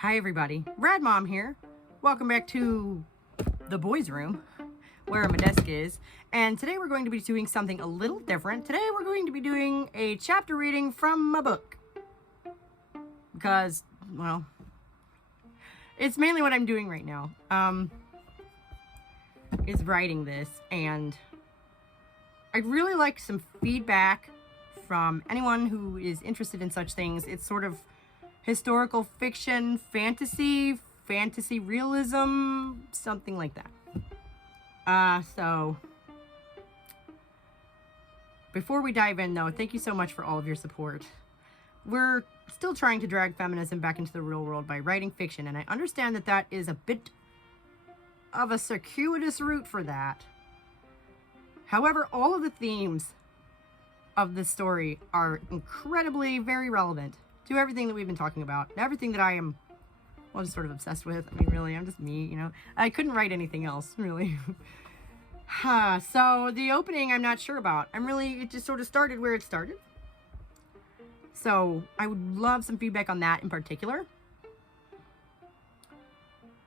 Hi everybody, Rad Mom here. Welcome back to the boys' room where my desk is. And today we're going to be doing something a little different. Today we're going to be doing a chapter reading from a book. Because, well, it's mainly what I'm doing right now. Is writing this, and I'd really like some feedback from anyone who is interested in such things. It's sort of historical fiction, fantasy realism, something like that. So before we dive in though, thank you so much for all of your support. We're still trying to drag feminism back into the real world by writing fiction, and I understand that that is a bit of a circuitous route for that. However, all of the themes of this story are incredibly very relevant to everything that we've been talking about, everything that I am, well, just sort of obsessed with. I mean, really, I'm just me, you know. I couldn't write anything else, really. So the opening, I'm not sure about. It just sort of started where it started. So I would love some feedback on that in particular.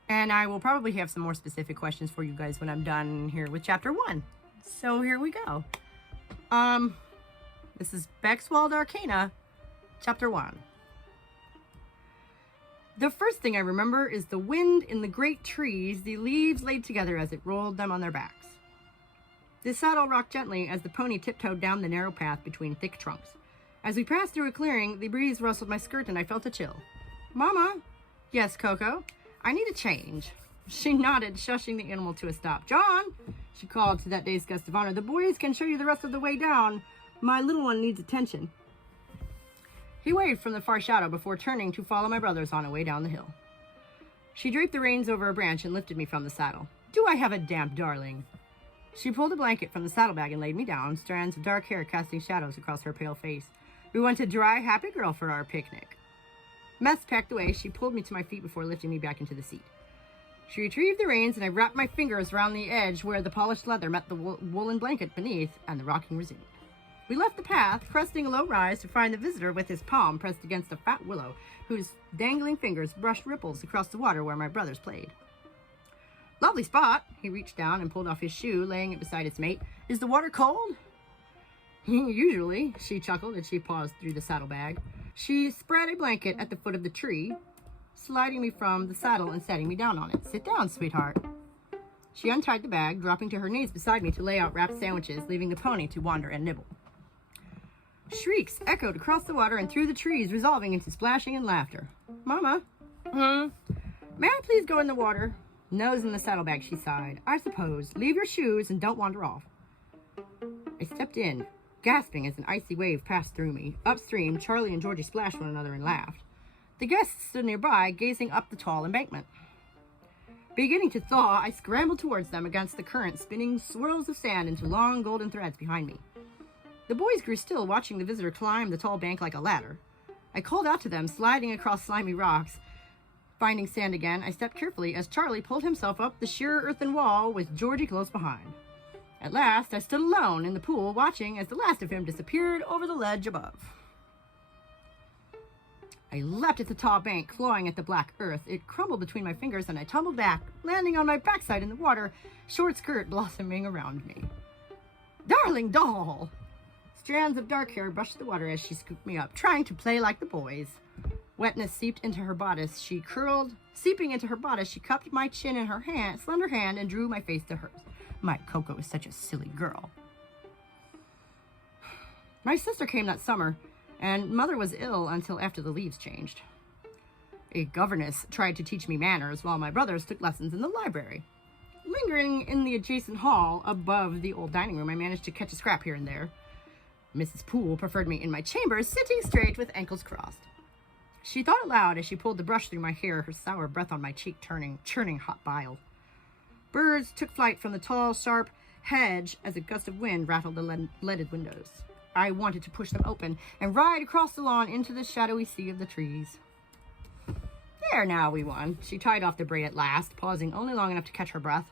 And I will probably have some more specific questions for you guys when I'm done here with chapter 1. So here we go. This is Bexwold Arcana, chapter 1. The first thing I remember is the wind in the great trees, the leaves laid together as it rolled them on their backs. The saddle rocked gently as the pony tiptoed down the narrow path between thick trunks. As we passed through a clearing, the breeze rustled my skirt and I felt a chill. Mama? Yes, Coco? I need a change. She nodded, shushing the animal to a stop. John, she called to that day's guest of honor, the boys can show you the rest of the way down. My little one needs attention. He waved from the far shadow before turning to follow my brothers on a way down the hill. She draped the reins over a branch and lifted me from the saddle. Do I have a damp darling? She pulled a blanket from the saddlebag and laid me down, strands of dark hair casting shadows across her pale face. We went to dry, happy girl for our picnic. Mess packed away, she pulled me to my feet before lifting me back into the seat. She retrieved the reins, and I wrapped my fingers around the edge where the polished leather met the woolen blanket beneath, and the rocking resumed. We left the path, cresting a low rise to find the visitor with his palm pressed against a fat willow, whose dangling fingers brushed ripples across the water where my brothers played. Lovely spot. He reached down and pulled off his shoe, laying it beside its mate. Is the water cold? Usually, she chuckled as she paused through the saddlebag. She spread a blanket at the foot of the tree, sliding me from the saddle and setting me down on it. Sit down, sweetheart. She untied the bag, dropping to her knees beside me to lay out wrapped sandwiches, leaving the pony to wander and nibble. Shrieks echoed across the water and through the trees, resolving into splashing and laughter. Mama? May I please go in the water? Nose in the saddlebag, she sighed. I suppose. Leave your shoes and don't wander off. I stepped in, gasping as an icy wave passed through me. Upstream, Charlie and Georgie splashed one another and laughed. The guests stood nearby, gazing up the tall embankment. Beginning to thaw, I scrambled towards them against the current, spinning swirls of sand into long golden threads behind me. The boys grew still, watching the visitor climb the tall bank like a ladder. I called out to them, sliding across slimy rocks. Finding sand again, I stepped carefully as Charlie pulled himself up the sheer earthen wall with Georgie close behind. At last, I stood alone in the pool, watching as the last of him disappeared over the ledge above. I leapt at the tall bank, clawing at the black earth. It crumbled between my fingers, and I tumbled back, landing on my backside in the water, short skirt blossoming around me. Darling doll! Strands of dark hair brushed the water as she scooped me up, trying to play like the boys. Wetness seeped into her bodice. Seeping into her bodice, she cupped my chin in her slender hand and drew my face to hers. My Coco is such a silly girl. My sister came that summer, and Mother was ill until after the leaves changed. A governess tried to teach me manners while my brothers took lessons in the library. Lingering in the adjacent hall above the old dining room, I managed to catch a scrap here and there. Mrs. Poole preferred me in my chambers, sitting straight with ankles crossed. She thought aloud as she pulled the brush through my hair, her sour breath on my cheek churning hot bile. Birds took flight from the tall, sharp hedge as a gust of wind rattled the leaded windows. I wanted to push them open and ride across the lawn into the shadowy sea of the trees. There now, we won. She tied off the braid at last, pausing only long enough to catch her breath.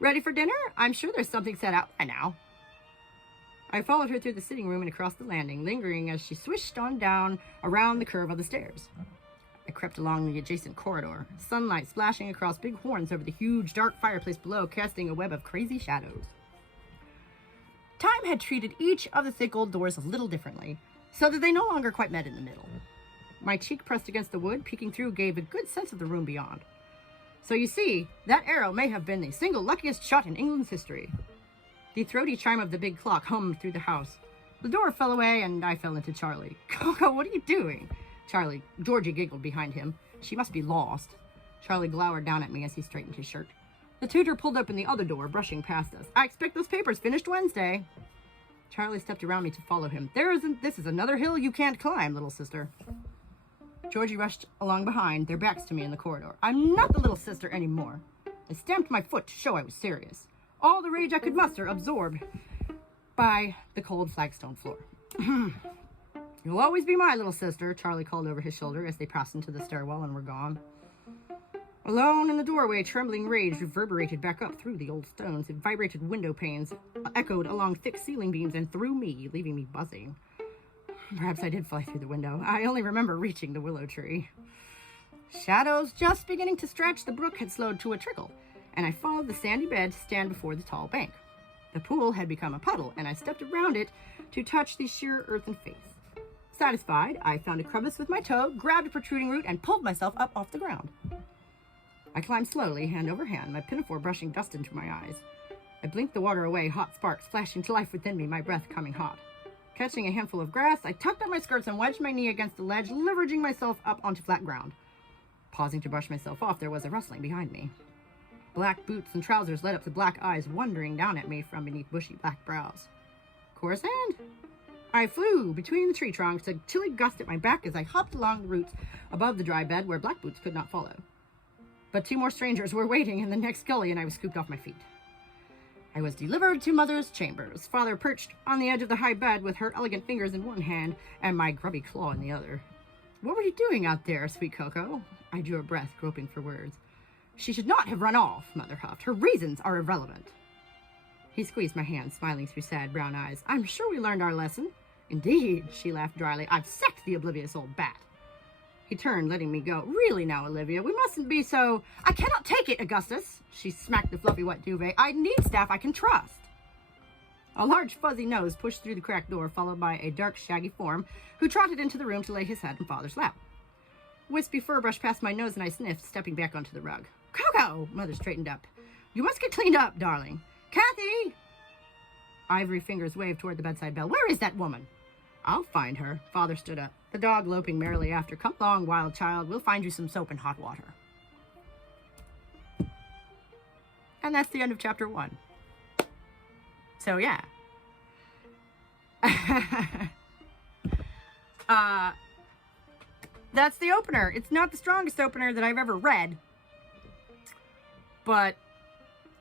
Ready for dinner? I'm sure there's something set out by now. I followed her through the sitting room and across the landing, lingering as she swished on down around the curve of the stairs. I crept along the adjacent corridor, sunlight splashing across big horns over the huge, dark fireplace below, casting a web of crazy shadows. Time had treated each of the thick old doors a little differently, so that they no longer quite met in the middle. My cheek pressed against the wood, peeking through, gave a good sense of the room beyond. So you see, that arrow may have been the single luckiest shot in England's history. The throaty chime of the big clock hummed through the house. The door fell away, and I fell into Charlie. "Coco, what are you doing?" Georgie giggled behind him. "She must be lost." Charlie glowered down at me as he straightened his shirt. The tutor pulled open the other door, brushing past us. "I expect those papers finished Wednesday." Charlie stepped around me to follow him. This is another hill you can't climb, little sister." Georgie rushed along behind, their backs to me in the corridor. "I'm not the little sister anymore." I stamped my foot to show I was serious. All the rage I could muster absorbed by the cold flagstone floor. "You'll always be my little sister," Charlie called over his shoulder as they passed into the stairwell and were gone. Alone in the doorway, trembling rage reverberated back up through the old stones. It vibrated window panes, echoed along thick ceiling beams, and through me, leaving me buzzing. Perhaps I did fly through the window. I only remember reaching the willow tree. Shadows just beginning to stretch, the brook had slowed to a trickle, and I followed the sandy bed to stand before the tall bank. The pool had become a puddle, and I stepped around it to touch the sheer earthen face. Satisfied, I found a crevice with my toe, grabbed a protruding root, and pulled myself up off the ground. I climbed slowly, hand over hand, my pinafore brushing dust into my eyes. I blinked the water away, hot sparks flashing to life within me, my breath coming hot. Catching a handful of grass, I tucked up my skirts and wedged my knee against the ledge, leveraging myself up onto flat ground. Pausing to brush myself off, there was a rustling behind me. Black boots and trousers led up to black eyes wondering down at me from beneath bushy black brows. Chorus hand? I flew between the tree trunks, a chilly gust at my back as I hopped along the roots above the dry bed where black boots could not follow. But 2 more strangers were waiting in the next gully, and I was scooped off my feet. I was delivered to Mother's chambers, Father perched on the edge of the high bed with her elegant fingers in one hand and my grubby claw in the other. "What were you doing out there, sweet Coco?" I drew a breath, groping for words. "She should not have run off," Mother huffed. "Her reasons are irrelevant." He squeezed my hand, smiling through sad brown eyes. "I'm sure we learned our lesson." "Indeed," she laughed dryly. "I've sacked the oblivious old bat." He turned, letting me go. "Really now, Olivia, we mustn't be so—" "I cannot take it, Augustus!" She smacked the fluffy wet duvet. "I need staff I can trust." A large fuzzy nose pushed through the cracked door, followed by a dark shaggy form who trotted into the room to lay his head in Father's lap. Wispy fur brushed past my nose and I sniffed, stepping back onto the rug. "Coco!" Mother straightened up. "You must get cleaned up, darling." "Kathy!" Ivory fingers waved toward the bedside bell. "Where is that woman?" "I'll find her." Father stood up, the dog loping merrily after. "Come along, wild child. We'll find you some soap and hot water." And that's the end of chapter 1. So, yeah. That's the opener. It's not the strongest opener that I've ever read, but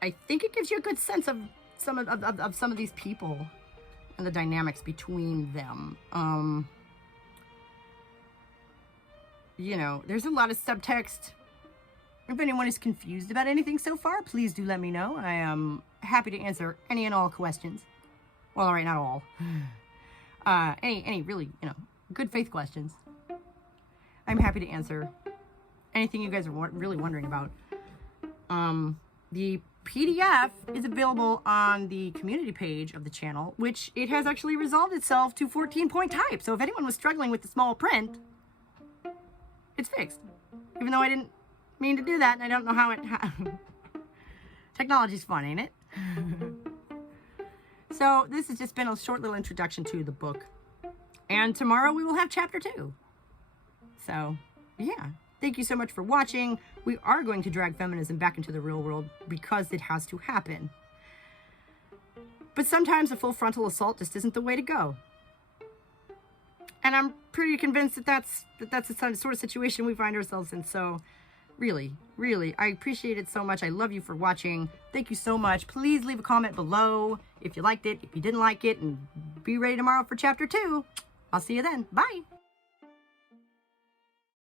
I think it gives you a good sense of some of these people and the dynamics between them. You know, there's a lot of subtext. If anyone is confused about anything so far, please do let me know. I am happy to answer any and all questions. Well, all right, not all. Any really, good faith questions. I'm happy to answer anything you guys are really wondering about. The PDF is available on the community page of the channel, which it has actually resolved itself to 14-point type. So if anyone was struggling with the small print, it's fixed. Even though I didn't mean to do that, and I don't know how it... Technology's fun, ain't it? So this has just been a short little introduction to the book. And tomorrow we will have chapter 2. So, yeah. Thank you so much for watching. We are going to drag feminism back into the real world because it has to happen. But sometimes a full frontal assault just isn't the way to go. And I'm pretty convinced that that's the sort of situation we find ourselves in. So, really, I appreciate it so much. I love you for watching. Thank you so much. Please leave a comment below if you liked it, if you didn't like it, and be ready tomorrow for chapter 2. I'll see you then. Bye.